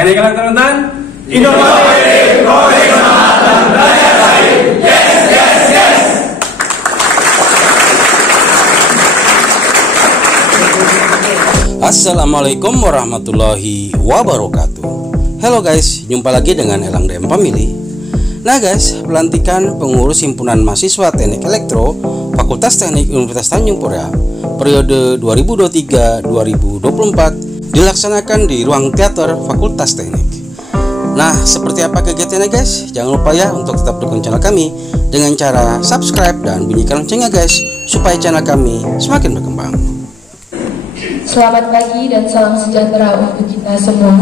Teknik Elektronik inovatif, profesional, dan belajar baik. Yes, yes, yes. Assalamualaikum warahmatullahi wabarakatuh. Halo guys, jumpa lagi dengan Elang DM Family. Nah guys, pelantikan pengurus himpunan mahasiswa Teknik Elektro Fakultas Teknik Universitas Tanjung Pura periode 2023-2024 dilaksanakan di ruang teater Fakultas Teknik. Nah, seperti apa kegiatannya guys? Jangan lupa ya untuk tetap dukung channel kami dengan cara subscribe dan bunyikan loncengnya guys, supaya channel kami semakin berkembang. Selamat pagi dan salam sejahtera untuk kita semua.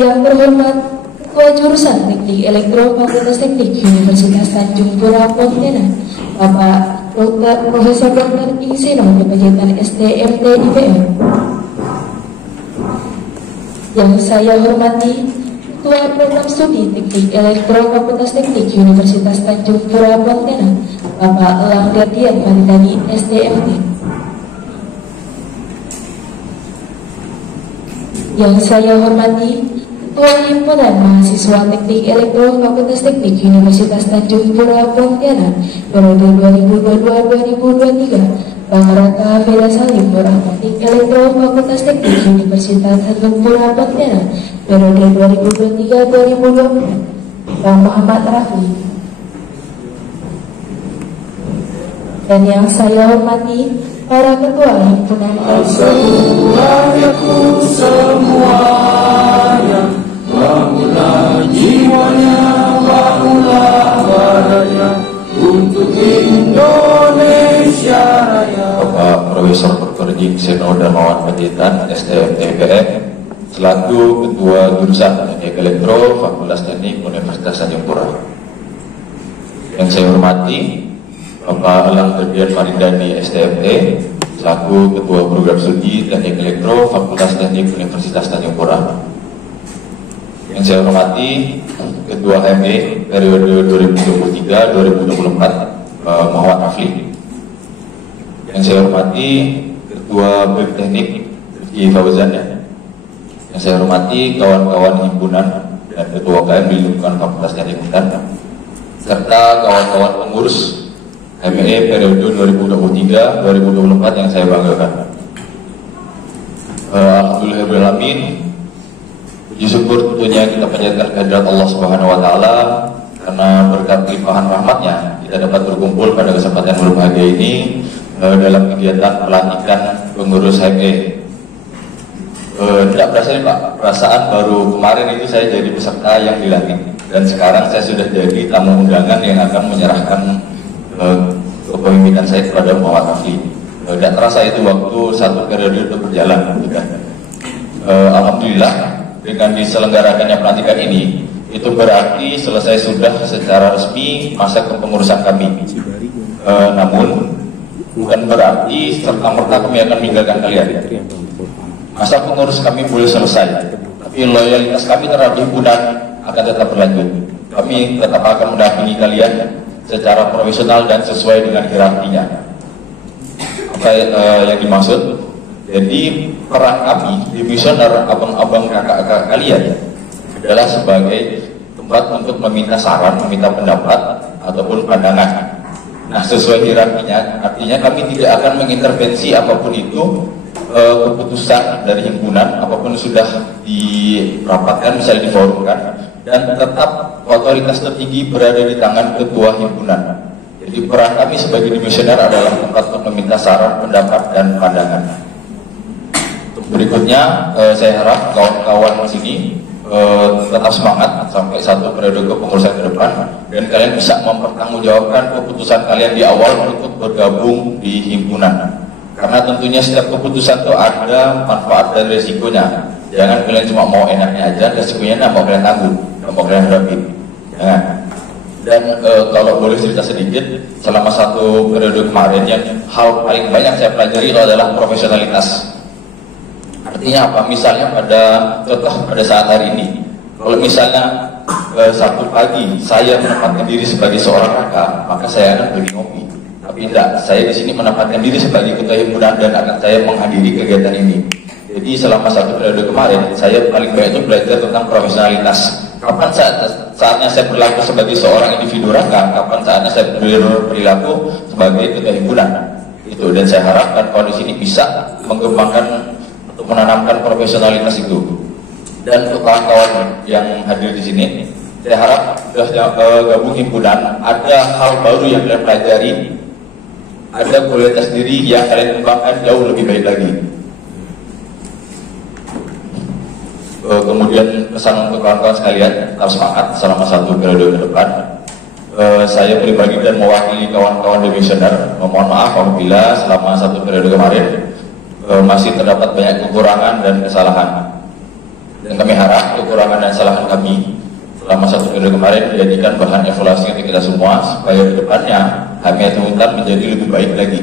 Yang terhormat Ketua Jurusan Teknik Elektro Fakultas Teknik Universitas Tanjung Pura Pontianak, Bapak Dr. Profesor Dr. Insinyur Kepanjatan STMT IPM. Yang saya hormati Ketua Program Studi Teknik Elektro Fakultas Teknik Universitas Tanjung Pura Pontianak, Bapak Elang Derdian Maridani STMT. Yang saya hormati Ketua Himpunan Mahasiswa Teknik Elektro Fakultas Teknik Universitas Tanjung Pura Pontianak periode 2022-2023, Bang Raka Feda Salim, Orang Teknik Elektro Fakultas Teknik Universitas Tanjung Pura Pontianak periode 2023-2024, Bang Muhammad Rafi. Dan yang saya hormati para ketua himpunan Assalamualaikum semuanya, bangunlah jiwanya, bangunlah badannya untuk Indonesia Raya. Bapak Profesor Dr. Insinyur Darmawan Panjaitan STMT IPM selaku Ketua Jurusan Teknik Elektro Fakultas Teknik Universitas Tanjung Pura. Yang saya hormati Bapak Elang Derdian Maridani STMT selaku Ketua Program Studi Teknik Elektro Fakultas Teknik Universitas Tanjung Pura. Yang saya hormati Ketua HME periode 2023-2024 Muhammad Rafli. Yang saya hormati Ketua BEM Teknik Rifki Fauzan ya. Yang saya hormati kawan-kawan himpunan dan Ketua KM di lingkungan Fakultas Teknik Untar, serta kawan-kawan pengurus HME periode 2023-2024 yang saya banggakan. Alhamdulillahirrahmanirrahim. Puji syukur tentunya kita panjatkan kehadirat Allah Subhanahu wa Ta'ala, karena berkat limpahan rahmatnya kita dapat berkumpul pada kesempatan berbahagia ini dalam kegiatan pelantikan pengurus HME. Tidak berasa nih Pak, perasaan baru kemarin itu saya jadi peserta yang dilantik, dan sekarang saya sudah jadi tamu undangan yang akan menyerahkan kepemimpinan saya kepada Muhammad Rafli. Tidak terasa itu waktu satu periode itu berjalan. Alhamdulillah dengan diselenggarakannya pelantikan ini, itu berarti selesai sudah secara resmi masa kepengurusan kami. Namun bukan berarti serta-merta kami akan meninggalkan kalian. Masa pengurus kami boleh selesai, tapi loyalitas kami terhadap himpunan akan tetap berlanjut. Kami tetap akan mendampingi kalian secara profesional dan sesuai dengan hierarkinya. Apa yang dimaksud? Jadi peran kami di misioner abang-abang kakak-kakak kalian adalah sebagai tempat untuk meminta saran, meminta pendapat ataupun pandangan. Nah, sesuai hierarkinya, artinya kami tidak akan mengintervensi apapun itu keputusan dari himpunan, apapun sudah dirapatkan, misalnya diforumkan, dan tetap otoritas tertinggi berada di tangan ketua himpunan. Jadi peran kami sebagai dimisioner adalah tempat untuk meminta saran, pendapat, dan pandangan. Berikutnya saya harap kawan-kawan di sini tetap semangat sampai satu periode kepengurusan ke depan, dan kalian bisa mempertanggungjawabkan keputusan kalian di awal untuk bergabung di himpunan. Karena tentunya setiap keputusan itu ada manfaat dan resikonya. Jangan kalian cuma mau enaknya aja, resikonya nggak mau kalian tanggung, nggak mau kalian hadapi. Jangan. Dan kalau boleh cerita sedikit, selama satu periode kemarin yang hal paling banyak saya pelajari itu adalah profesionalitas. Artinya apa? Misalnya pada saat hari ini, kalau misalnya Sabtu pagi saya menempatkan diri sebagai seorang kakak, maka saya akan pergi ngopi. Tapi tidak, saya di sini menempatkan diri sebagai ketua himpunan dan akan saya menghadiri kegiatan ini. Jadi selama 1 periode kemarin, saya paling banyak itu belajar tentang profesionalitas. Kapan saatnya saya berlaku sebagai seorang individu rangka, kapan saatnya saya berlaku sebagai ketua himpunan. Itu, dan saya harapkan kondisi ini bisa mengembangkan untuk menanamkan profesionalitas itu. Dan untuk kawan-kawan yang hadir di sini, saya harap sudah gabung himpunan, ada hal baru yang kalian pelajari, ada kualitas diri yang kalian kembangkan jauh lebih baik lagi. Kemudian pesan untuk kawan-kawan sekalian, tetap semangat selama 1 periode ke depan. Saya pribadi dan mewakili kawan-kawan demisioner, mohon maaf apabila selama 1 periode kemarin masih terdapat banyak kekurangan dan kesalahan. Dan kami harap kekurangan dan kesalahan kami selama 1 periode kemarin dijadikan bahan evaluasi untuk kita semua, supaya ke depannya Hamiatul Hutan menjadi lebih baik lagi.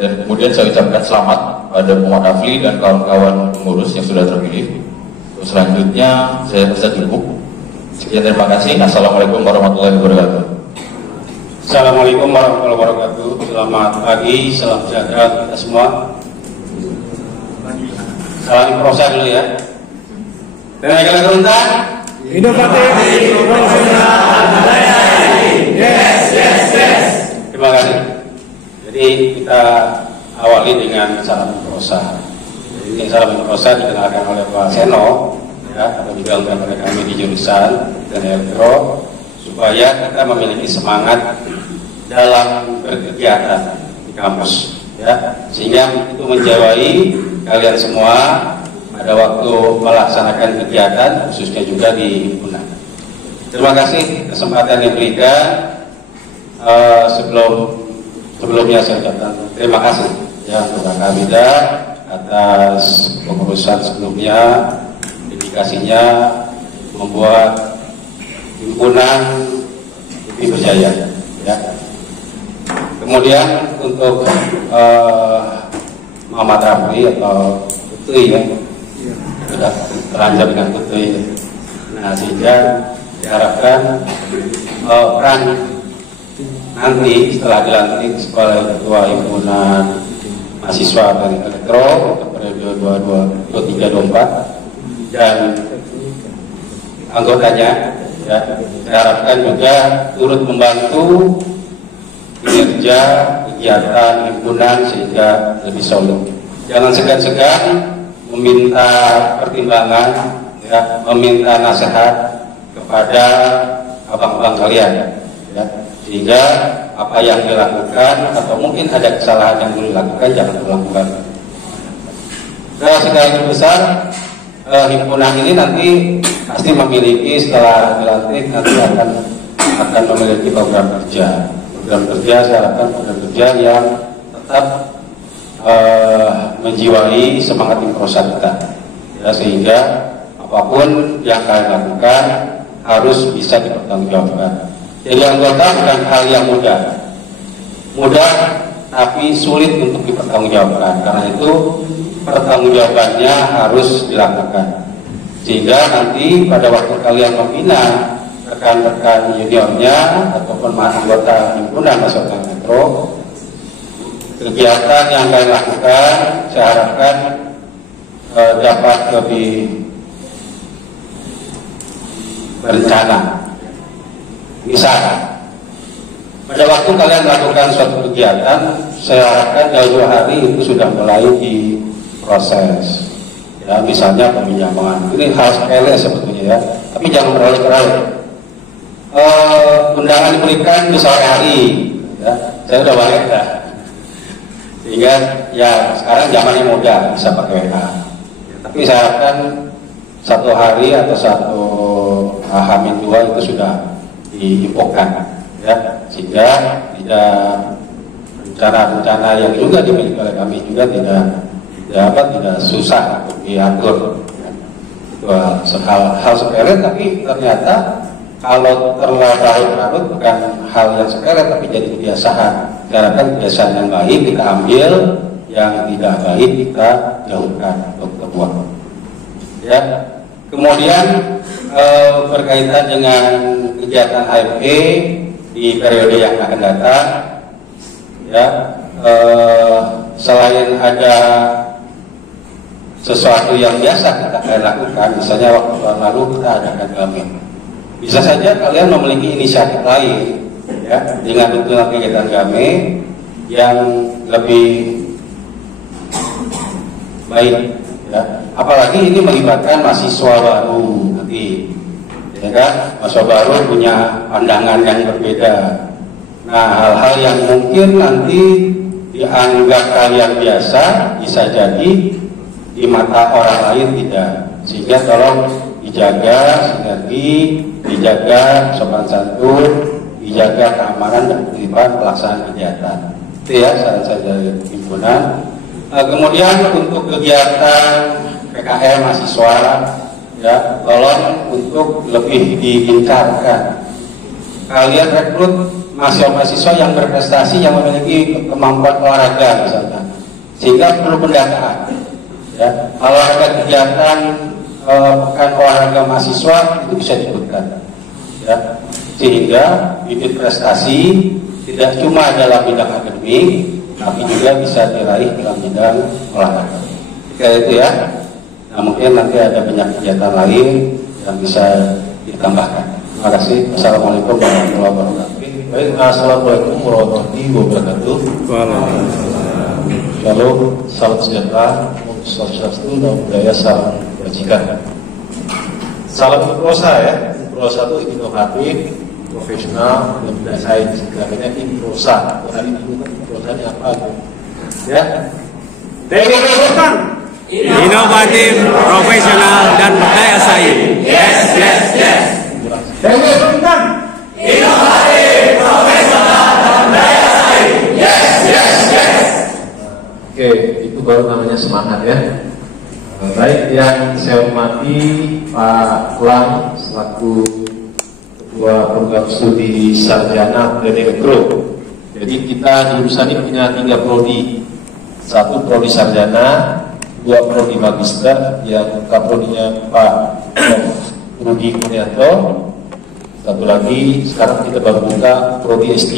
Dan kemudian saya ucapkan selamat pada Muhammad Afli dan kawan-kawan pengurus yang sudah terpilih. Selanjutnya saya bisa cukup. Sekian, terima kasih. Assalamualaikum warahmatullahi wabarakatuh. Assalamualaikum warahmatullahi wabarakatuh. Selamat pagi, salam sejahtera kita semua. Salam proses dulu ya. Tenaga Keruntan inovatif, profesional, yes. Terima kasih. Jadi kita awali dengan salam prosa. Jadi salam prosa dikenalkan oleh Pak Seno, ya, atau juga oleh kami di jurusan dan elektro, supaya kita memiliki semangat dalam berkegiatan di kampus, ya, sehingga itu menjawai kalian semua pada waktu melaksanakan kegiatan, khususnya juga di himpunan. Terima kasih kesempatan yang diberikan. Sebelumnya saya ucapkan terima kasih ya untuk Kak Hamida atas pengurusan sebelumnya, dedikasinya membuat himpunan lebih berjaya. Ya. Kemudian untuk Muhammad Rafli atau Putri ya, sudah terancam dengan Putri. Nah, sehingga diharapkan peran nanti setelah dilantik sebagai ketua himpunan mahasiswa dari elektro untuk periode 23-24 dan anggotanya, ya, saya harapkan juga turut membantu kinerja kegiatan himpunan sehingga lebih solid. Jangan segan-segan meminta pertimbangan, ya, meminta nasihat kepada abang-abang kalian, ya, sehingga apa yang dilakukan atau mungkin ada kesalahan yang dilakukan jangan dilakukan. Nah, sekarang besar himpunan ini nanti pasti memiliki, setelah dilantik nanti akan memiliki program kerja. Program kerja saya harapkan program kerja yang tetap menjiwai semangat improsa kita, ya, sehingga apapun yang kalian lakukan harus bisa dipertanggungjawabkan. Jadi anggota bukan hal yang mudah tapi sulit untuk dipertanggungjawabkan. Karena itu pertanggungjawabannya harus dilakukan, sehingga nanti pada waktu kalian membina rekan-rekan juniornya ataupun anggota himpunan mahasiswa elektro, kegiatan yang kalian lakukan saya harapkan dapat lebih berencana. Misalnya, pada waktu kalian melakukan suatu kegiatan, saya harapkan jauh-jauh hari itu sudah mulai diproses. Ya, misalnya peminjaman. Ini hal sepele sebetulnya ya, tapi jangan berlarut-larut. Undangan diberikan di sore hari, ya, saya udah balik dah. Sehingga ya sekarang zamannya mudah, bisa pakai WA. Tapi saya harapkan 1 hari atau 1 H-2 itu sudah diinfokan, ya, sehingga tidak rencana-rencana yang juga dimiliki oleh kami juga tidak susah untuk diatur. Itu hal sepele, tapi ternyata kalau terlarut-larut bukan hal yang sepele tapi jadi kebiasaan. Karena kebiasaan yang baik kita ambil, yang tidak baik kita jauhkan untuk terbuang. Ya. Kemudian berkaitan dengan kegiatan HME di periode yang akan datang, ya, selain ada sesuatu yang biasa kita lakukan, misalnya waktu tahun lalu kita adakan games, bisa saja kalian memiliki inisiatif lain, ya, dengan bentuk kegiatan games yang lebih baik, ya. Apalagi ini melibatkan mahasiswa baru nanti, ya kan, mahasiswa baru punya pandangan yang berbeda. Nah, hal-hal yang mungkin nanti dianggap kalian biasa bisa jadi di mata orang lain tidak. Sehingga tolong dijaga sinergi, dijaga sopan santun, dijaga keamanan dan ketertiban pelaksanaan kegiatan. Itu ya saran saya dari himpunan. Kemudian untuk kegiatan PKM mahasiswa, ya, tolong untuk lebih ditingkatkan. Kalian rekrut mahasiswa yang berprestasi, yang memiliki kemampuan olahraga misalnya, sehingga perlu pendataan. Ya, kalau ada kegiatan pekan olahraga mahasiswa itu bisa diikutkan, ya, sehingga bibit prestasi tidak cuma dalam bidang akademik, tapi juga bisa diraih dalam bidang olahraga. Kayak itu ya. Nah, mungkin nanti ada banyak kegiatan lain yang bisa ditambahkan. Terima kasih. Assalamualaikum warahmatullahi wabarakatuh. Baik, assalamualaikum warahmatullahi wabarakatuh. Shalom, salam sejahtera, swastiastu, dan budaya salam kebajikan. Salam Improsa ya. Improsa itu inovatif, profesional, dan tidak sains. Karena Improsa. Hari ini kan Improsa ini apa? Ya. Inovatif, profesional, dan berdaya saing. Yes. Inovatif, profesional, dan berdaya saing. Yes. Oke, itu baru namanya semangat ya. Baik, yang saya hormati Pak Lang selaku Ketua Program Studi Sarjana Elektro. Jadi kita jurusan ini punya 3 prodi. 1 prodi sarjana, 2 prodi magister, yang kaprodinya Pak Rudi Kurnianto. 1 lagi sekarang kita baru buka prodi S3.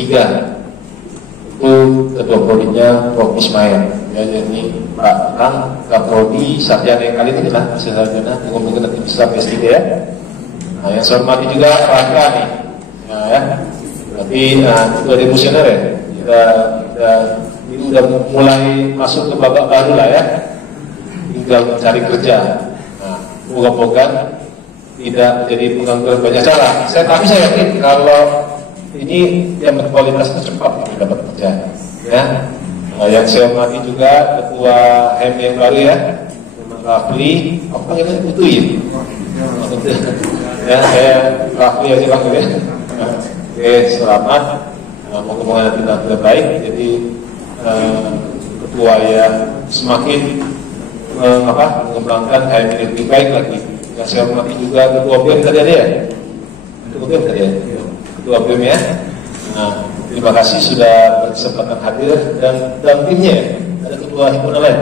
Itu ketua prodinya Prof. Ismail. Ya, jadi Pak Kang kaprodi sarjana yang kali ini lah, sarjana mungkin nanti bisa S3 ya. Nah, yang saya hormati juga Pak Andra nih. Nah, ya. Berarti itu ada emosioner ya. Kita ini udah mulai masuk ke babak baru lah ya. Tinggal mencari kerja. Nah, moga-moga tidak menjadi pengangguran banyak cara. Tapi saya yakin kalau ini yang berkualitas itu cepat dapat kerja. Ya. Yang saya hormati juga Ketua HEM yang baru ya, Rafli, apa yang itu ya, saya Rafli aja bang ya. Oke, selamat. Moga-moga nanti tidak baik. Jadi ketua yang semakin mengembangkan HEM ini lebih baik lagi. Yang saya hormati juga Ketua BEM tadi ada ya. Ketua BEM tadi ya. Ketua BEM ya. Nah, terima kasih sudah berkesempatan hadir dan timnya ada ketua himpunan lain.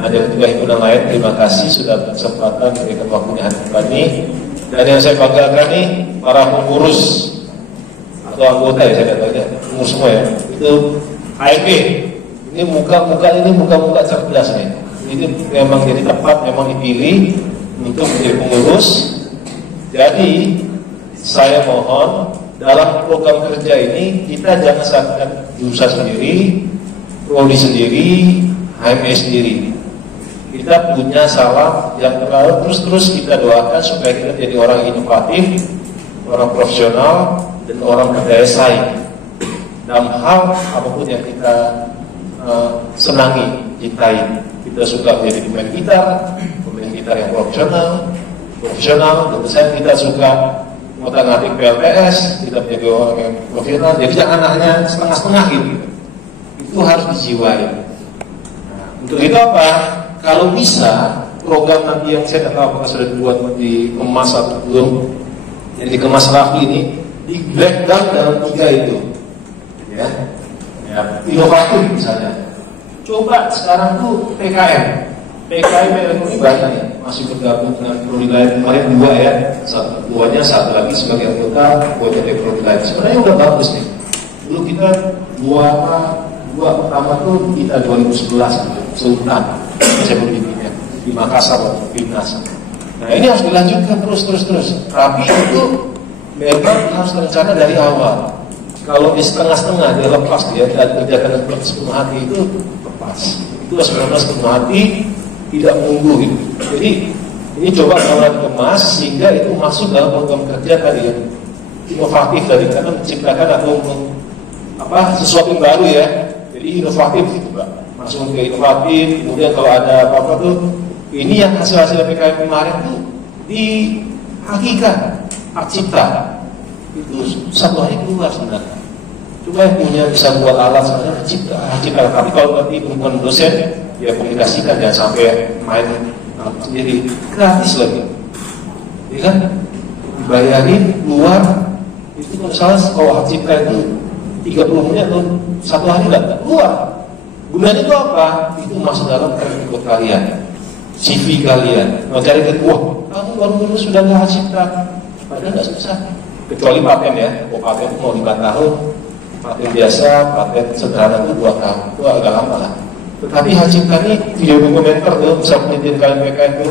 Ada ketua himpunan lain, terima kasih sudah berkesempatan memberikan waktunya hari ini. Dan yang saya banggakan nih para pengurus atau anggota ya, saya katakan pengurus semua ya. Itu HMB. Ini muka-muka cerdas nih. Ini memang jadi tepat, memang dipilih untuk menjadi pengurus. Jadi saya mohon dalam program kerja ini kita jangan sampai jurusan sendiri, prodi sendiri, HME sendiri. Kita punya salam yang terus kita doakan supaya kita jadi orang inovatif, orang profesional, dan orang berdaya saing dalam hal apapun yang kita senangi, cintai. Kita suka menjadi pemain gitar yang profesional. Tentu saja kita suka ngotak-ngatik PLTS, kita menjadi orang yang profesional. Jadi jangan hanya setengah-setengah gitu. Itu harus dijiwai. Nah, untuk itu apa? Kalau bisa program nanti yang saya tidak tahu apakah sudah dibuat dikemas atau belum, yang dikemas Rafli ini di breakdown dalam 3 itu, ya, inovatif misalnya. Coba sekarang tuh PKM ini banyak ya, masih bergabung dengan prodi lain. Kemarin 2 ya, satu lagi sebagai anggota buat prodi lain. Sebenarnya udah bagus nih. Dulu kita 2 Dua pertama tuh kita 2011 Sultan saya berbimbingnya di Makassar Timnas. Nah ini harus dilanjutkan terus. Tapi itu memang harus rencana dari awal. Kalau di setengah-setengah dia lepas dia dan kerjakan dengan sepenuh hati itu lepas. Itu harus benar-benar sepenuh hati, tidak menunggu gitu. Jadi ini coba kalau dikemas sehingga itu masuk dalam program kerja tadi yang inovatif tadi, karena menciptakan atau sesuatu yang baru ya. Jadi inovatif gitu Pak. Masuk ke inovatif, kemudian kalau ada apa-apa tuh, ini yang hasil-hasil PKM kemarin tuh dihakikan hak cipta itu satu hari keluar sebenarnya. Coba yang punya bisa buat alat sebenarnya cipta. Tapi kalau nanti teman dosen ya komunikasikan, jangan sampai main sendiri, gratis lagi, ya kan? Dibayarin keluar itu kalau salah kalau hak cipta itu 30 menit atau satu hari nggak keluar. Gunanya itu apa? Itu masuk dalam rekod kalian, CV kalian. Mau cari wah kamu baru lulus sudah nggak hak cipta, padahal nggak susah. Kecuali paten ya, paten itu mau 5 tahun, paten biasa, paten sederhana itu 2 tahun, itu agak lama lah. Tetapi hak cipta ini video dokumenter tuh, bisa penelitian kalian mereka itu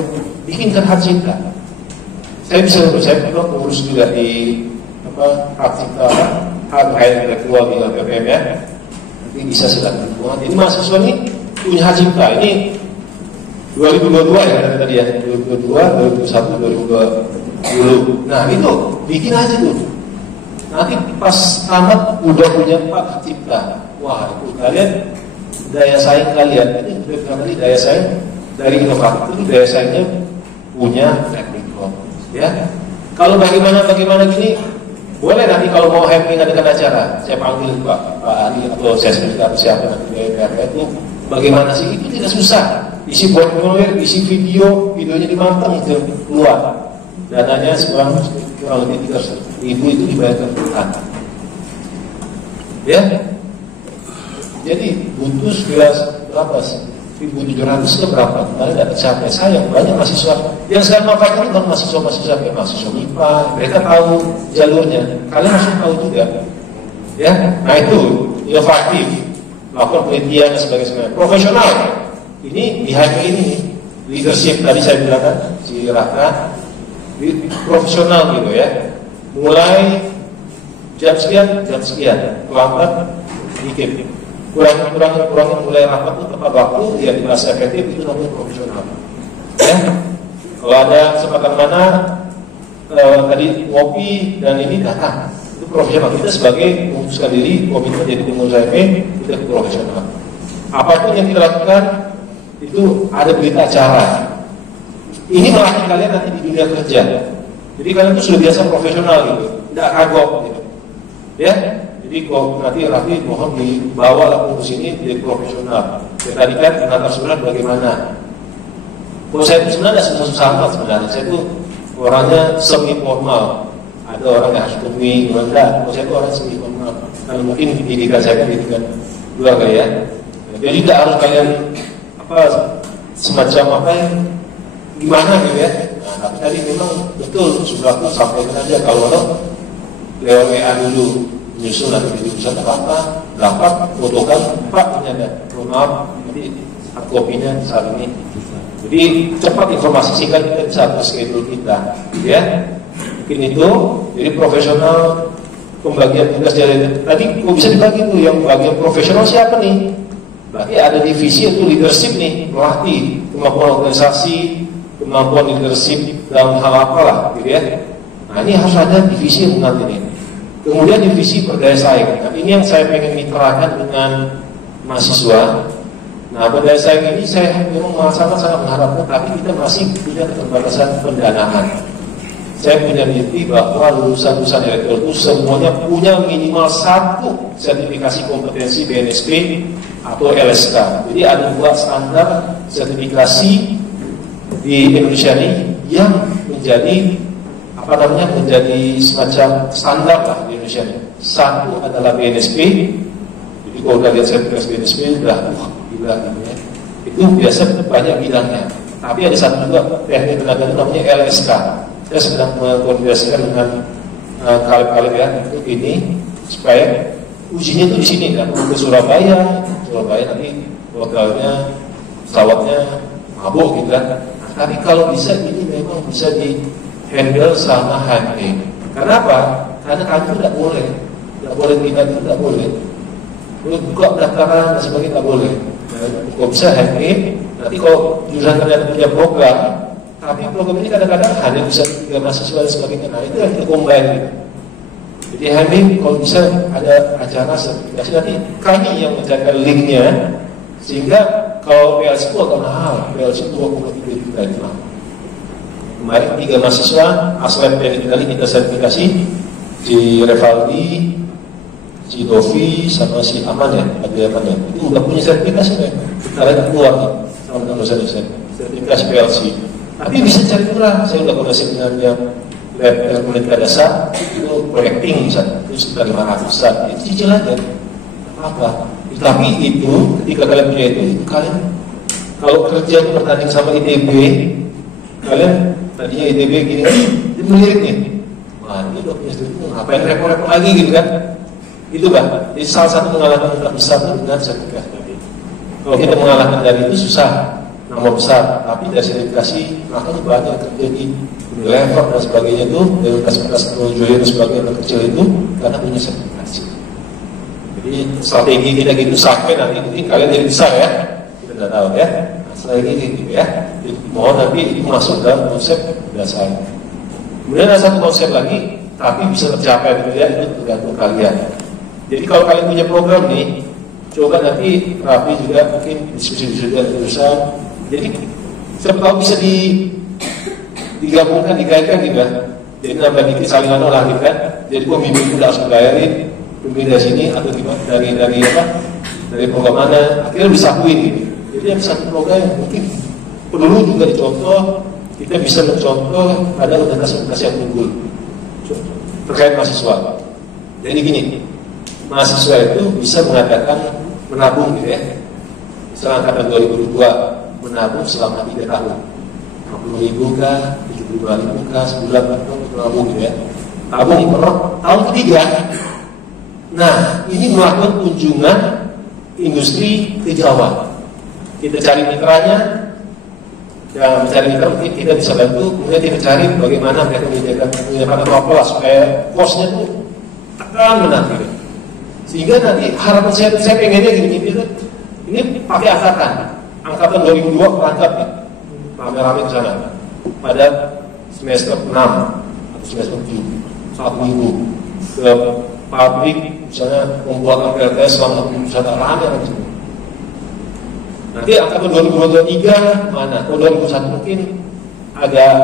bikinkan hak cipta. Saya pernah urus juga di hak cipta, hak intelektual di LPPM ya. Nanti bisa silakan. Jadi mahasiswa ini punya hak cipta. Ini 2022 ya tadi ya, 2022, 2021, 2020. Nah itu bikin aja tuh. Nanti pas tamat udah punya hak cipta. Wah itu kalian daya saing kalian ini berarti daya saing dari inovatif itu daya saingnya punya teknikal ya. Kalau bagaimana gini boleh nanti kalau mau having adakan acara saya panggil Pak Ali atau saya sendiri atau siapa nanti dari PRK itu bagaimana sih, itu tidak susah, isi formulir, isi videonya dimanteng itu keluar, dananya kurang lebih 300.000 itu dibayarkan per ya. Jadi butuh berapa sih? 1.700 itu berapa? Kemarin tidak tercapai. Sayang banyak mahasiswa yang sekarang manfaatkan itu mahasiswa kayak mahasiswa MIPA. Mereka tahu jalurnya. Kalian harus tahu juga. Ya, nah itu inovatif, melakukan penelitian dan sebagainya. Profesional. Ini di hari ini leadership tadi saya bilang kan, si Raka, profesional gitu ya. Mulai jam sekian, pelan-pelan dikit. Kurang mulai rapat itu tepat waktu, ya dirasa efektif, itu namanya profesional. Ya, kalau ada kesempatan mana tadi ngopi dan ini datang, itu profesional. Kita sebagai memutuskan diri, komitmen jadi pengurus HME, kita profesional. Apapun yang kita lakukan itu ada berita acara. Ini melatih kalian nanti di dunia kerja. Jadi kalian itu sudah biasa profesional gitu, tidak kagok gitu. Ya. Jadi kalau nanti Rafi mohon dibawa lah ke sini jadi profesional. Ya, tadi kan penata surat bagaimana? Kalau saya itu sebenarnya susah-susah amat sebenarnya. Saya itu orangnya semi formal. Ada orang yang harus temui, enggak. Kalau saya itu orang semi formal. Nah mungkin pendidikan saya kan pendidikan keluarga ya. Jadi tidak harus kalian semacam gimana gitu ya. Nah, tapi tadi memang betul sudah aku sampaikan aja kalau lewat WA dulu. Nyusul nanti di jurusan apa dapat fotokan Pak punya ada maaf jadi hard kopinya saat ini, jadi cepat informasi sehingga kita bisa atur schedule kita ya. Mungkin itu jadi profesional pembagian tugas dari tadi kok bisa dibagi tuh yang bagian profesional siapa nih, berarti ada divisi itu leadership nih, melatih kemampuan organisasi, kemampuan leadership dalam hal apalah gitu ya. Nah ini harus ada divisi yang nanti nih. Kemudian divisi berdaya saing. Nah, ini yang saya ingin miterakan dengan mahasiswa. Nah, berdaya saing ini saya memang sangat mengharapkan, tapi kita masih punya keterbatasan pendanaan. Saya punya mimpi bahwa lulusan-lulusan elektro itu semuanya punya minimal 1 sertifikasi kompetensi BNSP atau LSK. Jadi ada 2 standar sertifikasi di Indonesia ini yang menjadi menjadi semacam standar lah di Indonesia ini. 1 adalah BNSP. Jadi kalau kita lihat sertifikasi BNSP sudah gila ya. Itu biasa banyak bidangnya. Tapi ada satu juga teknik tenaga itu namanya LSK. Saya sedang mengkoordinasikan dengan kalib-kalib ya untuk ini supaya ujinya tuh di sini kan, ke Surabaya nanti hotelnya, pesawatnya mabuk gitu kan. Tapi kalau bisa ini memang bisa di handle sama HME. Kenapa? Karena kami tidak boleh kita itu tidak boleh. Buka pendaftaran dan sebagainya tidak boleh. Kalau bisa HME, nanti kalau jurusan ternyata punya program, tapi program ini kadang-kadang hanya bisa 3 mahasiswa dan sebagainya. Nah itu yang kita combine gitu. Jadi HME kalau bisa ada acara sertifikasi, nanti kami yang mencarikan linknya, sehingga kalau PLC itu agak mahal, PLC 2,3 juta itu mahal. Kemarin 3 mahasiswa asal teknik kali kita sertifikasi, si Revaldi, si Dovi, sama si Aman ya, itu udah punya sertifikasi kan? Kalian keluar nih, sama dosen sertifikasi PLC. Tapi bisa cari murah, saya udah pernah seminarnya lab elektronika dasar, itu projecting misalnya, itu sekitar 500-an, itu cicil aja, apa? Tapi itu ketika kalian punya itu kalian kalau kerja bertanding sama ITB, kalian tadinya ITB gini, itu melirik nih. Wah ini udah punya studi, ngapain repot-repot lagi gitu kan? Itu kan, jadi salah satu mengalahkan yang besar itu dengan sertifikasi. Kalau kita mengalahkan dari itu susah, nama besar, tapi dari sertifikasi makanya banyak kerja di level dan sebagainya itu, dari kas-kas teknologi dan sebagainya yang kecil itu karena punya sertifikasi. Jadi strategi kita gitu sampai nanti kalian jadi besar ya, kita tidak tahu ya. Strategi gitu ya. Jadi, mohon nanti itu masuk dalam konsep dasar. Kemudian ada satu konsep lagi, tapi bisa tercapai gitu ya, itu tergantung kalian. Jadi kalau kalian punya program nih, coba nanti Rafi juga mungkin diskusi-diskusi dengan jurusan. Jadi siapa tahu bisa digabungkan, dikaitkan gitu ya. Jadi nambah dikit salingan lah gitu kan. Jadi pembimbing itu harus bayarin pembimbing dari sini atau gimana dari apa? Dari program mana? Akhirnya disakuin gitu. Jadi yang satu program yang mungkin perlu juga dicontoh. Kita bisa mencontoh ada organisasi yang unggul terkait mahasiswa. Jadi gini, mahasiswa itu bisa mengatakan menabung gitu ya. Misalnya angkatan 2002 menabung selama 3 tahun. 50.000 kah, 72.000 kah, sebulan menabung gitu ya. Tabung per tahun ketiga. Nah, ini melakukan kunjungan industri ke Jawa. Kita cari mitranya, ya mencari mitra mungkin kita bisa bantu. Kemudian kita cari bagaimana mereka menyediakan apa supaya kosnya itu tekan benar gitu. Sehingga nanti harapan saya pengennya gini, ini pakai angkatan 2002 berangkat nih, rame-rame ke sana pada semester 6 atau semester 7, 1 minggu ke pabrik, misalnya membuat PLTS selama misalnya rame lagi semua. Nanti angkatan 2023 mana? Kalau 2001 mungkin agak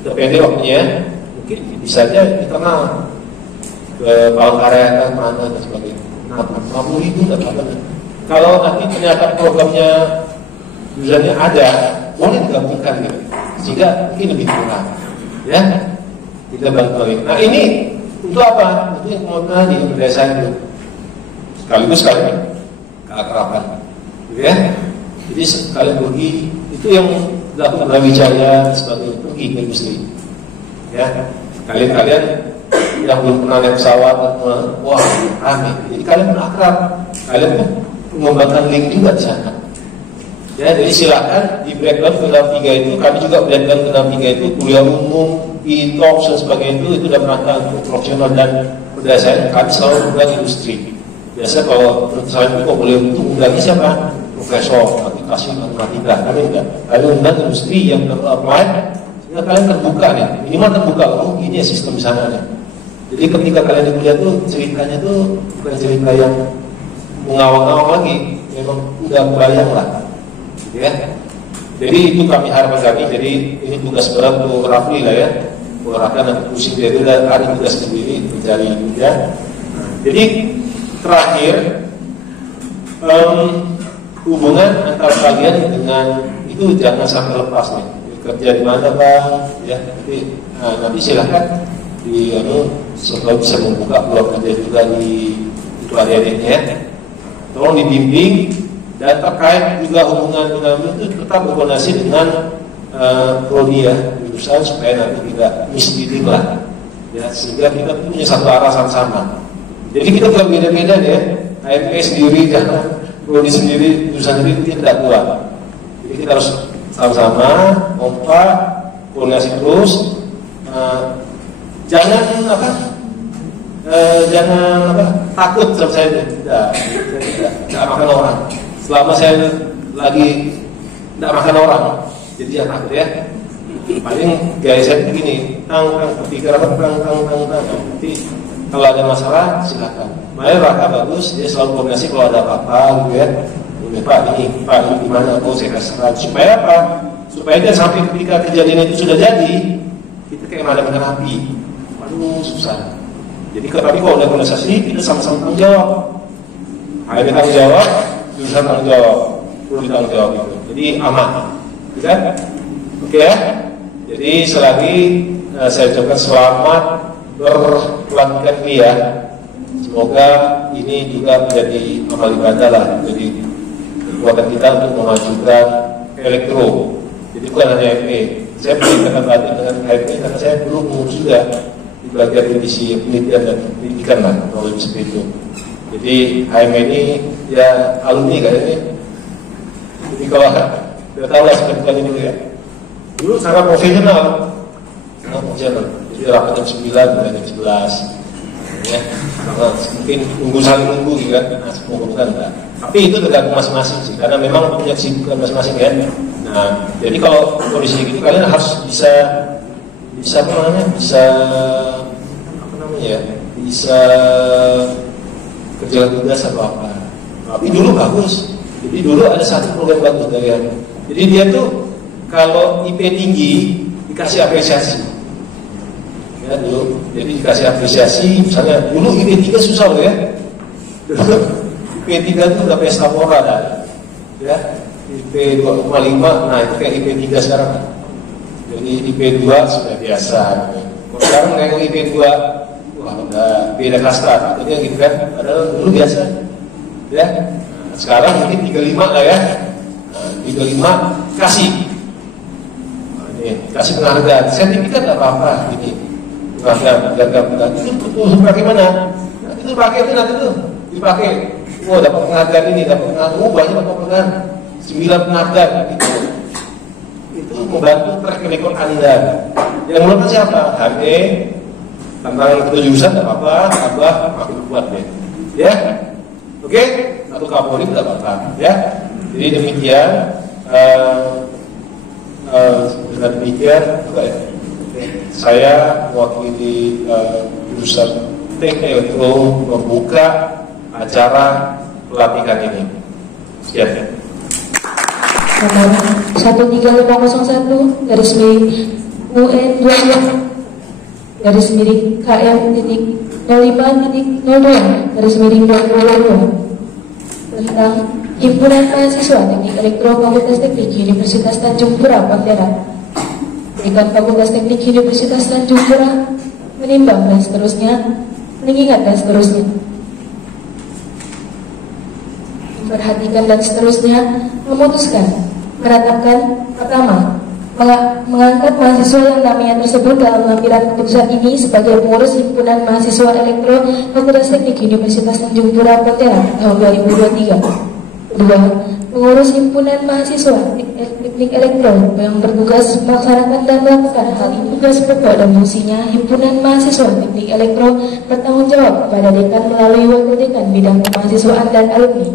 pendek waktunya, mungkin bisa aja internal ke Palangkaraya mana dan sebagainya. Nah, 50.000 dan apa-apa. Kalau nanti ternyata programnya jurusannya ada, boleh digabungkan gitu, sehingga mungkin lebih murah, ya. Kita bantu lagi. Nah ini untuk apa? Untuk yang mau tadi berdasar itu, sekaligus keakraban, gitu ya. Jadi sekalian pergi itu yang dilakukan Brawijaya dan sebagainya, pergi ke industri, ya. Kalian yang belum pernah naik pesawat, wah rame. Jadi kalian pun akrab, kalian pun mengembangkan link juga di sana. Ya, jadi silakan di breakdown ke dalam 3 itu, kami juga breakdown ke dalam 3 itu, kuliah umum, e-talks dan sebagainya itu dalam rangka untuk profesional dan berdasarkan kami selalu undang industri. Biasa kalau saya itu kok boleh untuk undangnya siapa? Profesor, aplikasi matematika, kami enggak. Kami undang industri yang apply, sehingga kalian terbuka nih, minimal terbuka, oh ini ya sistem di sana nih. Jadi ketika kalian di kuliah tuh ceritanya tuh bukan cerita yang mengawang-awang lagi, memang udah bayang lah. Ya, jadi itu kami harapkan kami. Jadi ini tugas berat untuk Rafli lah ya. Rafli nanti pusing dia dan ada tugas sendiri mencari ya. Jadi terakhir hubungan antara kalian dengan itu jangan sampai lepas nih. Kerja di mana bang? Ya, nanti silahkan setelah bisa membuka peluang kerja juga di itu area-area ya. Tolong dibimbing. Dan terkait juga hubungan dengan itu tetap berkoordinasi dengan prodi ya, jurusan supaya nanti tidak misleading lah, ya, sehingga kita punya satu arah sama-sama. Jadi kita bukan beda-beda ya. HMP sendiri, jangan prodi sendiri, jurusan sendiri tidak kuat. Jadi kita harus sama-sama kompak, koordinasi terus. Jangan takut sama saya. Tidak makan orang. Selama saya lagi tidak makan orang, jadi jangan takut ya. Paling gaya saya begini, berpikir nanti kalau ada masalah silakan. Makanya Raka bagus, dia selalu koordinasi kalau ada apa-apa gitu ya. Pak ini gimana? Saya kasih tahu. Supaya apa? Supaya dia sampai ketika kejadian itu sudah jadi, kita kayak memadamkan api. Waduh, susah. Jadi tapi kalau ada koordinasi, kita sama-sama tanggung jawab. Ada tanggung jawab, jurusan tanggung jawab, perlu ditanggung jawab gitu. Jadi aman, gitu kan? Oke ya. Jadi selagi saya ucapkan selamat berpelantikan ini ya. Semoga ini juga menjadi amal ibadah lah, jadi kekuatan kita untuk memajukan elektro. Jadi bukan hanya HMP. Saya berkaitan dengan HMP karena saya dulu mengurus juga di bagian divisi penelitian dan pendidikan lah, kalau seperti itu. Jadi HMP ini ya alumni kayaknya. Jadi kalau tidak tahu lah seperti ini dulu ya. Dulu sangat profesional. Jadi rapat jam 9, jam 11. Ya, mungkin saling nunggu gitu kan, bukan enggak. Tapi itu tergantung masing-masing sih, karena memang punya kesibukan masing-masing ya. Nah, jadi kalau kondisi gitu kalian harus bisa kerja tugas atau apa. Tapi dulu bagus. Jadi dulu ada satu program bagus dari aku. Jadi dia tuh kalau IP tinggi dikasih apresiasi. Ya dulu, jadi dikasih apresiasi, misalnya dulu IP3 susah loh ya. Dulu IP3 itu udah pesta pora dah. Ya, IP 2,5, nah itu kayak IP3 sekarang. Jadi IP2 sudah biasa. Kalau sekarang kayak IP2, wah udah beda kasta, artinya gitu kan. Padahal dulu biasa. Ya, nah, sekarang mungkin 35 lah ya. Nah, 35 kasih. Nah, ini kasih penghargaan. Sertifikat nggak apa-apa ini. Penghargaan itu bagaimana? Itu pakai itu nanti tuh dipakai. Oh dapat penghargaan ini, dapat penghargaan. Oh banyak dapat penghargaan. 9 penghargaan gitu. Itu membantu track record Anda. Yang menurut siapa? HME tantangan jurusan tidak apa-apa, tambah makin kuat deh. Ya, oke? Atau Kapolri tidak apa-apa. Ya, jadi demikian. Dengan demikian, saya mewakili jurusan Teknik Elektro membuka acara pelatihan ini. Sekian. Nomor 13501 garis miring UN 22 garis miring KM.05.02 garis miring 2022 tentang Himpunan Mahasiswa Teknik Elektro Fakultas Teknik Universitas Tanjung Pura Pontianak. Dekan Fakultas Teknik Universitas Tanjung Pura menimbang dan seterusnya, mengingat dan seterusnya, memperhatikan dan seterusnya, memutuskan, menetapkan, pertama, mengangkat mahasiswa yang namanya tersebut dalam lampiran keputusan ini sebagai pengurus Himpunan Mahasiswa Elektro Fakultas Teknik Universitas Tanjung Pura Pontianak tahun 2023. Kedua, pengurus Himpunan Mahasiswa Teknik Elektro yang bertugas melaksanakan dan melakukan hal ini tugas pokok dan fungsinya Himpunan Mahasiswa Teknik Elektro bertanggung jawab kepada dekan melalui wakil dekan bidang kemahasiswaan dan alumni.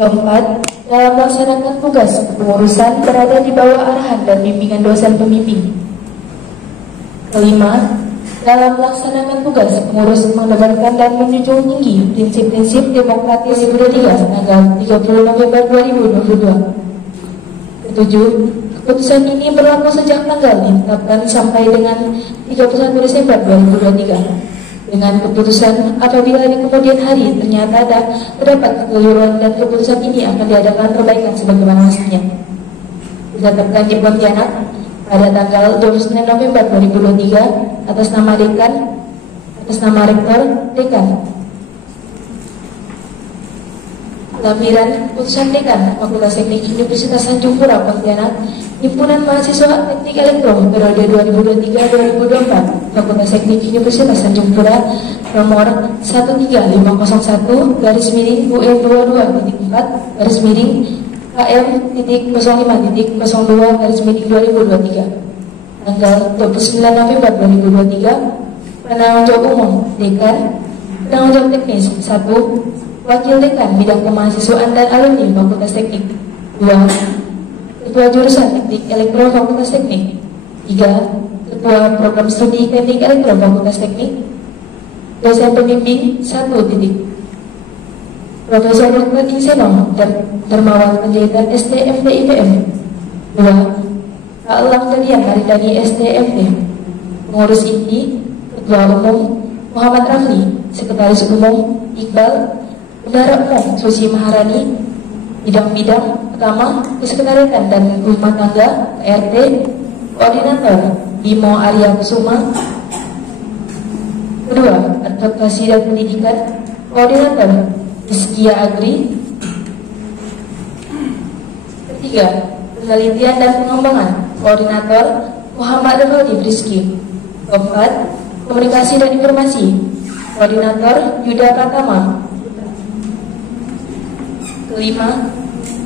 Keempat, dalam melaksanakan tugas kepengurusan berada di bawah arahan dan bimbingan dosen pembimbing. Kelima, dalam melaksanakan tugas pengurus mendepankan dan menjunjung tinggi prinsip-prinsip demokratis budaya tanggal 30 November 2022. Ketujuh, keputusan ini berlaku sejak tanggal ditetapkan sampai dengan 31 Desember 2023. Dengan keputusan apabila di kemudian hari ternyata terdapat kekeliruan dan keputusan ini akan diadakan perbaikan sebagaimana mestinya. Ditetapkan di Pontianak pada tanggal 29 November 2023 atas nama dekan, atas nama rektor dekan. Lampiran Putusan Dekan Fakultas Teknik Universitas Tanjung Pura Pontianak, Himpunan Mahasiswa Teknik Elektro periode 2023-2024 Fakultas Teknik Universitas Tanjung Pura nomor 13514-2-KM.02.4-05.02-2023 tanggal 29 November 2023. Penanggung jawab umum Dekan, penanggung jawab teknis 1. Wakil Dekan Bidang Kemahasiswaan dan Alumni Fakultas Teknik 2. Ketua Jurusan Teknik Elektro Fakultas Teknik 3. Ketua Program Studi Teknik Elektro Fakultas Teknik. Dosen pembimbing 1. Profesor Dr. Inseno Dermawan Penjahitan STMT IPM 2. Kak Elang Dadian Haridani STMT. Pengurus inti Ketua Umum Muhammad Rafli, Sekretaris Umum Iqbal, Bendara Umum Susi Maharani, bidang-bidang pertama Kesekretariatan dan Rumah Tangga RT, Koordinator Bimo Arya Kusuma. Kedua, Advokasi dan Pendidikan, Koordinator Rizkia Agri. Ketiga, Penelitian dan Pengembangan, Koordinator Muhammad Rafli Rizki. Keempat, Komunikasi dan Informasi, Koordinator Yuda Pratama. Kelima,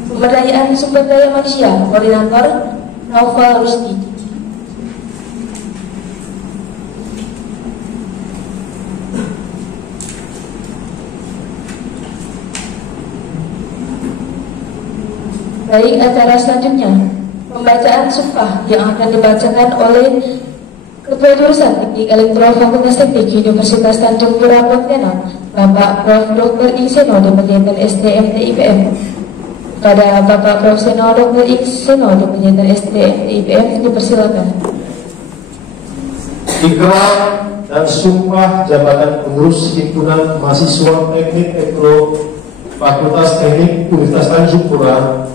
Pemberdayaan Sumber Daya Manusia, Koordinator Naufal Rusdi. Baik, acara selanjutnya pembacaan sumpah yang akan dibacakan oleh Ketua Jurusan Teknik Elektro Fakultas Teknik Universitas Tanjung Pura Pontianak, Bapak Prof. Dr. Inseno Dependientan STMT IPM. Kepada Bapak Prof. Dr. Inseno Dependientan STMT IPM dipersilakan. Ikrar dan sumpah jabatan pengurus Himpunan Mahasiswa Teknik Elektro Fakultas Teknik Universitas Tanjung Pura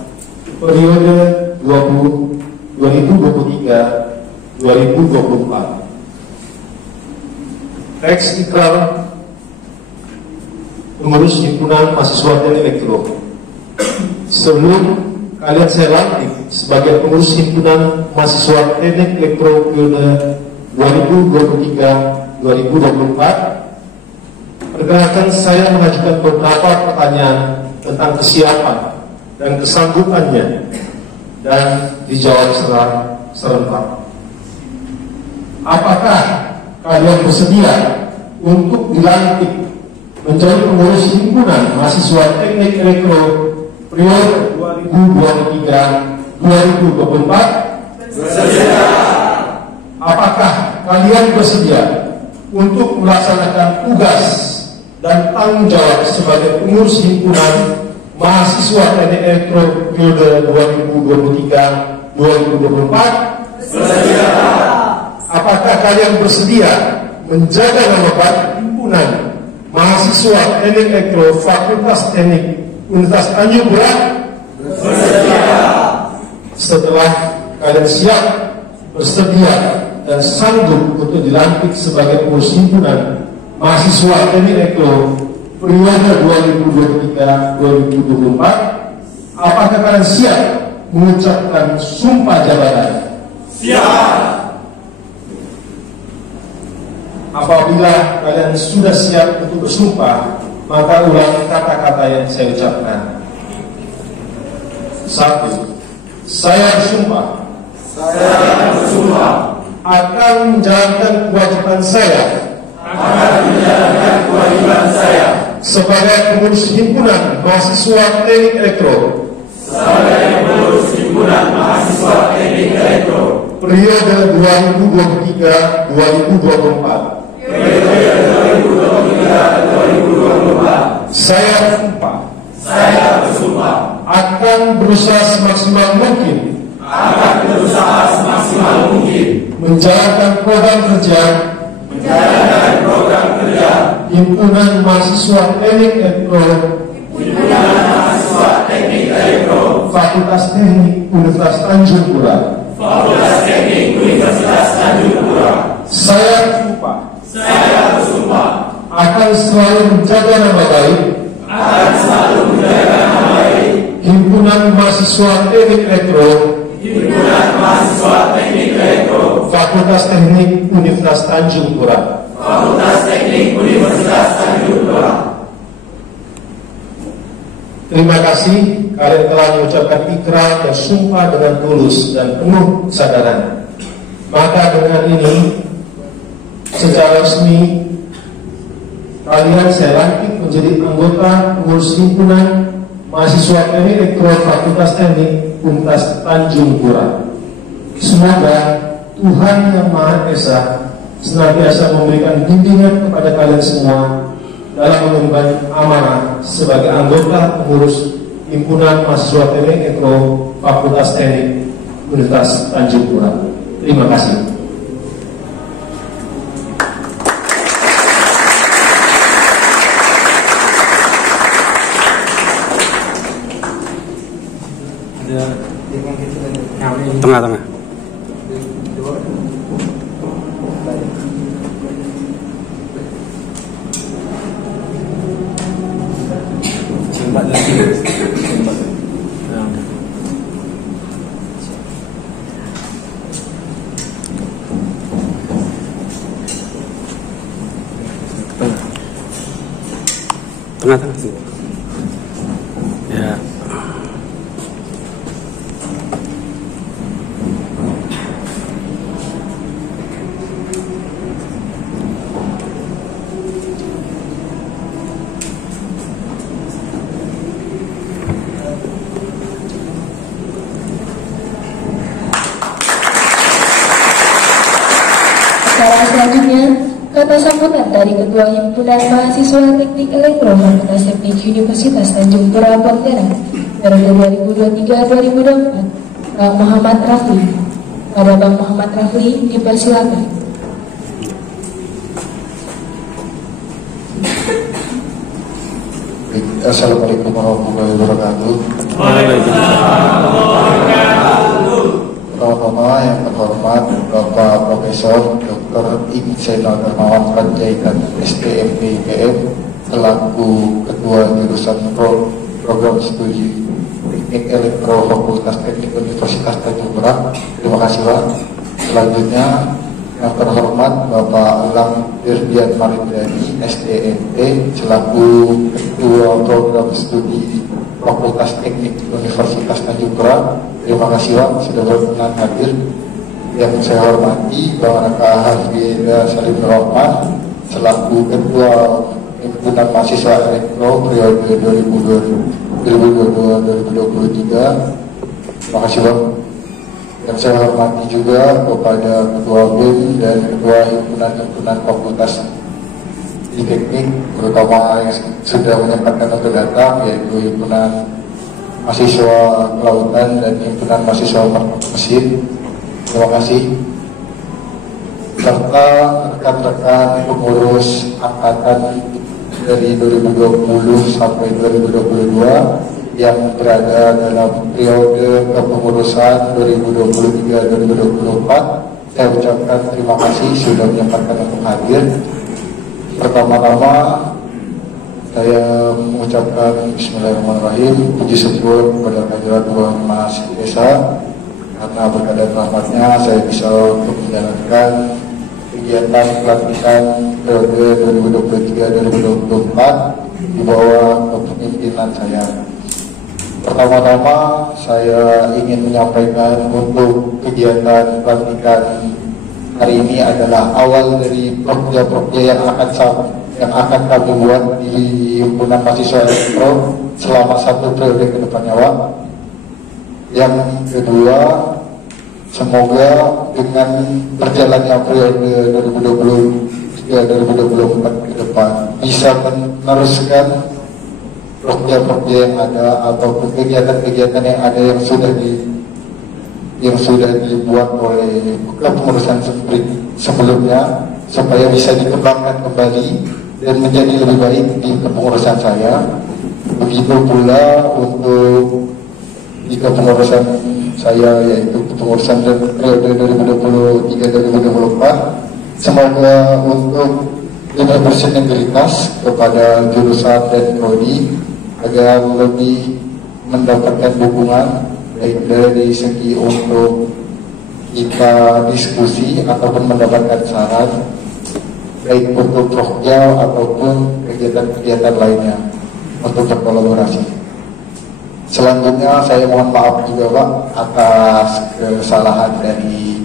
periode 2023-2024. Teks ikrar pengurus Himpunan Mahasiswa Teknik Elektro. Sebelum kalian saya lantik sebagai pengurus Himpunan Mahasiswa Teknik Elektro periode 2023-2024, perkenalkan saya mengajukan beberapa pertanyaan tentang kesiapan dan kesanggupannya dan dijawab secara serentak. Apakah kalian bersedia untuk dilantik menjadi pengurus Himpunan Mahasiswa Teknik Elektro periode 2023-2024? Bersedia. Apakah kalian bersedia untuk melaksanakan tugas dan tanggung jawab sebagai pengurus Himpunan Mahasiswa Teknik Elektro periode 2023-2024? Bersedia. Apakah kalian bersedia menjaga nama baik Himpunan Mahasiswa Teknik Elektro Fakultas Teknik Universitas Tanjung Pura? Bersedia. Setelah kalian siap, bersedia dan sanggup untuk dilantik sebagai pengurus Himpunan Mahasiswa Teknik Elektro periode 2023-2024, apakah kalian siap mengucapkan sumpah jabatan? Siap. Apabila kalian sudah siap untuk bersumpah, maka ulangi kata-kata yang saya ucapkan. 1. Saya bersumpah akan menjalankan kewajiban saya sebagai pengurus Himpunan Mahasiswa Teknik Elektro periode 2023-2024. Saya bersumpah akan berusaha semaksimal mungkin menjalankan program kerja Himpunan Mahasiswa Teknik Elektro Fakultas Teknik Universitas Tanjung Pura. Saya bersumpah akan selalu menjaga nama baik mahasiswa teknik elektro Fakultas Teknik Universitas Tanjung Pura. Terima kasih kalian telah mengucapkan ikrar dan sumpah dengan tulus dan penuh kesadaran. Maka dengan ini secara resmi kalian saya lantik menjadi anggota pengurus himpunan mahasiswa teknik elektro Fakultas Teknik Universitas Tanjung Pura. Semoga Tuhan Yang Maha Esa senantiasa memberikan bimbingan kepada kalian semua dalam mengemban amanah sebagai anggota pengurus himpunan mahasiswa teknik elektro Fakultas Teknik Universitas Tanjung Pura. Terima kasih. Tengah-tengah. Tengah-tengah. Ya. Selanjutnya, kata sambutan dari Ketua Himpunan Mahasiswa Teknik Elektro Fakultas Teknik Universitas Tanjung Pura Pontianak periode 2023-2024, Bang Muhammad Rafli. Pada Bang Muhammad Rafli dipersilakan. Assalamualaikum warahmatullahi wabarakatuh. Pertama yang terhormat Bapak Profesor Dr. Ibn Zainal Darmawan Panjaitan STMP IPM selaku Ketua Jurusan Program Studi Teknik Elektro Fakultas Teknik Universitas Tanjung Pura. Terima kasih Pak. Selanjutnya yang terhormat Bapak Elang Dirdian Maridrani STMP selaku Ketua Program Studi Fakultas Teknik Universitas Tanjung Pura. Terima kasih Pak sudah berkenan hadir. Yang saya hormati Bang Raka Hafida Salim Rahman selaku Ketua Himpunan Mahasiswa Elektro periode 2022-2023. Terima kasih Bang. Yang saya hormati juga kepada Ketua BEM dan Ketua Himpunan Fakultas di Teknik, terutama yang sudah menyempatkan untuk datang, yaitu Himpunan Mahasiswa Kelautan dan Himpunan Mahasiswa Mesin. Terima kasih. Serta rekan-rekan pengurus angkatan dari 2020 sampai 2022 yang berada dalam periode kepengurusan 2023-2024. Saya ucapkan terima kasih sudah menyempatkan untuk hadir. Pertama-tama saya mengucapkan Bismillahirrahmanirrahim, puji syukur kepada kehadirat Tuhan Maha Esa karena berkat dan rahmatnya saya bisa menjalankan kegiatan pelatihan periode 2023-2024 di bawah kepemimpinan saya. Pertama-tama saya ingin menyampaikan untuk kegiatan pelatihan hari ini adalah awal dari program-program yang akan kami buat di Himpunan Mahasiswa Elektro selama 1 periode ke depannya Pak. Yang kedua, semoga dengan berjalannya periode 2023-2024 ke depan bisa meneruskan program-program yang ada atau kegiatan-kegiatan yang ada yang sudah dibuat oleh kepengurusan sebelumnya supaya bisa dikembangkan kembali dan menjadi lebih baik di kepengurusan saya. Begitu pula untuk di kepengurusan saya, yaitu kepengurusan periode 2023-2024, semoga untuk lebih bersinergitas kepada jurusan dan prodi agar lebih mendapatkan dukungan baik dari segi untuk kita diskusi ataupun mendapatkan saran baik untuk prokjal ataupun kegiatan-kegiatan lainnya untuk berkolaborasi. Selanjutnya saya mohon maaf juga Pak atas kesalahan dari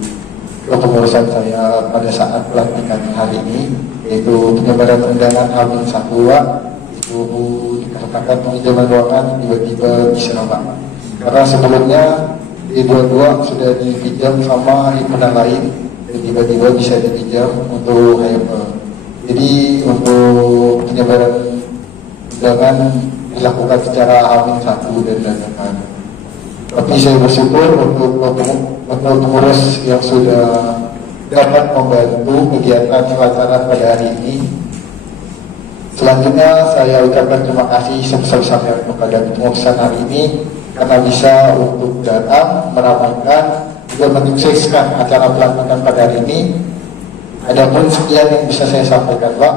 kepengurusan saya pada saat pelantikan hari ini, yaitu penyebaran undangan H-1 Pak, itu dikatakan penginjaman ruangan tiba-tiba bisa Pak, karena sebelumnya D22 sudah dipinjam sama himpunan lain dan tiba-tiba bisa dipinjam untuk HME. Jadi untuk penyebaran undangan dilakukan secara H-1 dan dadakan. Tapi saya bersyukur untuk pengurus yang sudah dapat membantu kegiatan pelaksanaan pada hari ini. Selanjutnya saya ucapkan terima kasih sebesar-besarnya kepada pengurusan hari ini karena bisa untuk datang, meramaikan, juga menyukseskan acara pelantikan pada hari ini. Adapun sekian yang bisa saya sampaikan Pak,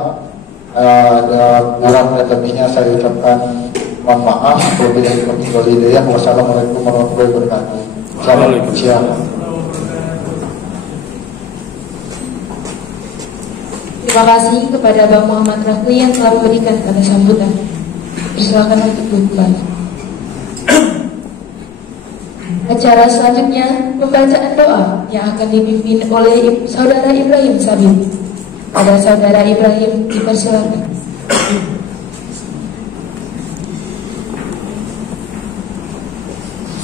ada kurang dan lebihnya saya ucapkan mohon maaf. Wassalamualaikum warahmatullahi wabarakatuh. Selamat siang. Terima kasih kepada Bang Muhammad Rafli yang telah memberikan kata sambutan. Silakan untuk duduk. Acara selanjutnya pembacaan doa yang akan dipimpin oleh Saudara Ibrahim Sabit. Pada Saudara Ibrahim dipersilakan.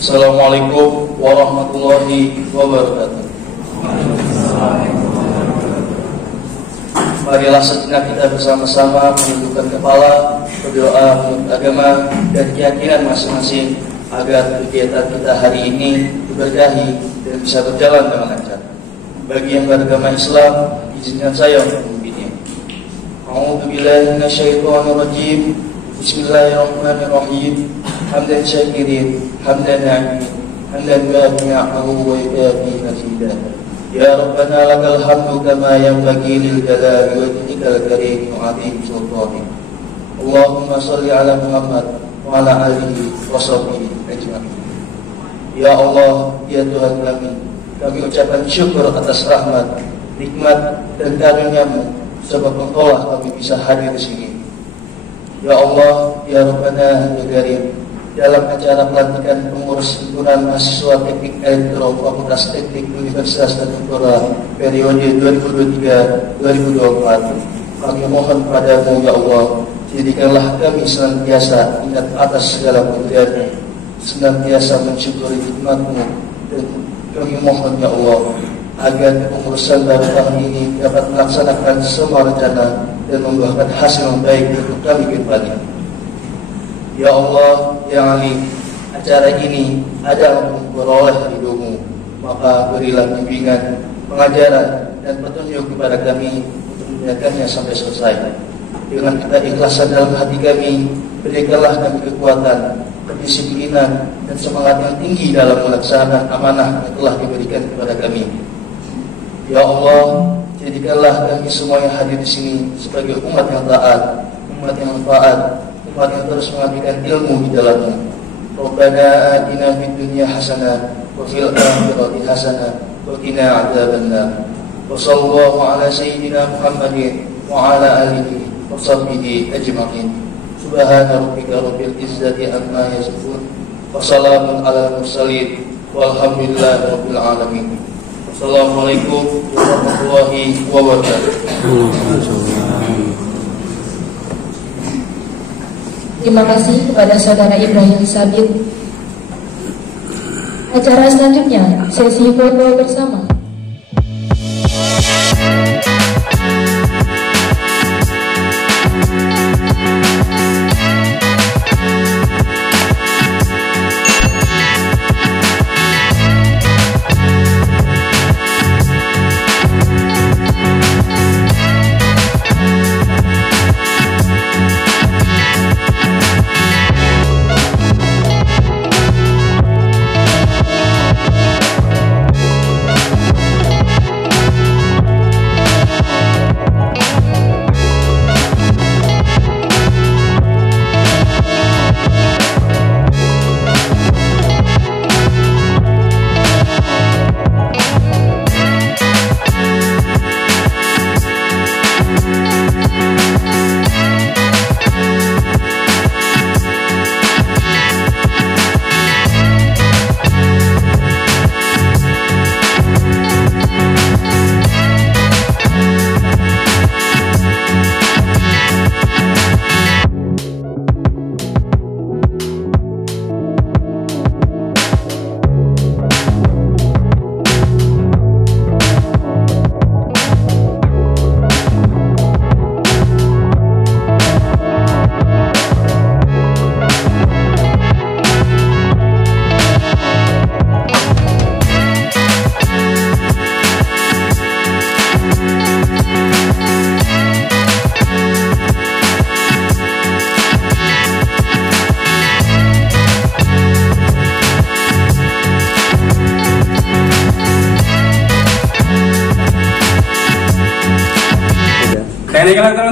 Assalamualaikum warahmatullahi wabarakatuh. Marilah sejenak kita bersama-sama menundukkan kepala, berdoa menurut agama dan keyakinan masing-masing agar kegiatan kita hari ini diberkahi dan bisa berjalan dengan lancar. Bagi yang beragama Islam, izinkan saya untuk memimpinnya. A'udzubillahi minasyaitonir rajim. Bismillahirrahmanirrahim. Hamdan syakirin, hamdan na'imin, hamdan baqi'ahu wa yukafi mazidah. Ya Rabbana lakal hamdu kama yanbaghi lil jalali wajhikal karim wa 'azim sultanik. Allahumma shalli ala Muhammad wa ala alihi wa sahbihi ajma'in. Ya Allah, ya Tuhan kami ucapkan syukur atas rahmat, nikmat dan karunia-Mu sebab Engkaulah kami bisa hadir di sini. Ya Allah, ya Rabbana ya Karim, dalam acara pelantikan pengurus himpunan mahasiswa teknik elektro Fakultas Teknik Universitas Tanjung periode 2023-2024, kami mohon padamu ya Allah, jadikanlah kami senantiasa ingat atas segala pemberian-Mu, senantiasa mensyukuri nikmat-Mu, dan kami mohon ya Allah agar pengurusan baru tahun ini dapat melaksanakan semua rencana dan membuahkan hasil yang baik untuk kami ke depannya. Ya Allah, ya Alim, acara ini adalah memperoleh ridho-Mu, maka berilah bimbingan, pengajaran, dan petunjuk kepada kami untuk menjalankannya sampai selesai. Dengan keikhlasan dalam hati kami, berikanlah kami kekuatan, kedisiplinan, dan semangat yang tinggi dalam melaksanakan amanah yang telah diberikan kepada kami. Ya Allah, jadikanlah kami semua yang hadir di sini sebagai umat yang taat, umat yang manfaat, umat yang terus mengabdikan ilmu di dalamnya. Rabbana atina fid dunya hasanah wa fil akhirati hasanah wa qina adzabannar. Wa sallallahu ala sayyidina Muhammadin wa ala alihi wa sahbihi ajma'in. Subhana rabbika rabbil izzati amma yasifun wa salamun alal mursalin walhamdulillahi rabbil alamin. Assalamualaikum warahmatullahi wabarakatuh. Terima kasih kepada Saudara Ibrahim Sabit. Acara selanjutnya sesi foto bersama. Teknik Elektro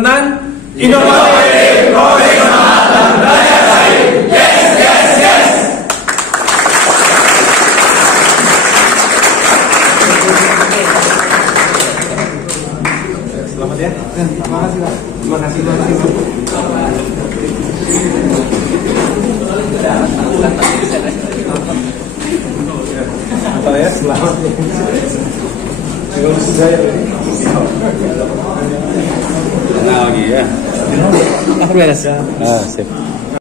Inovatif, profesional, dan belajar baik. Yes, yes, yes. Selamat ya. Terima kasih Pak. Terima kasih Pak. Apa ya? Selamat. Nah lagi ya. Aku beres. Ah, sip.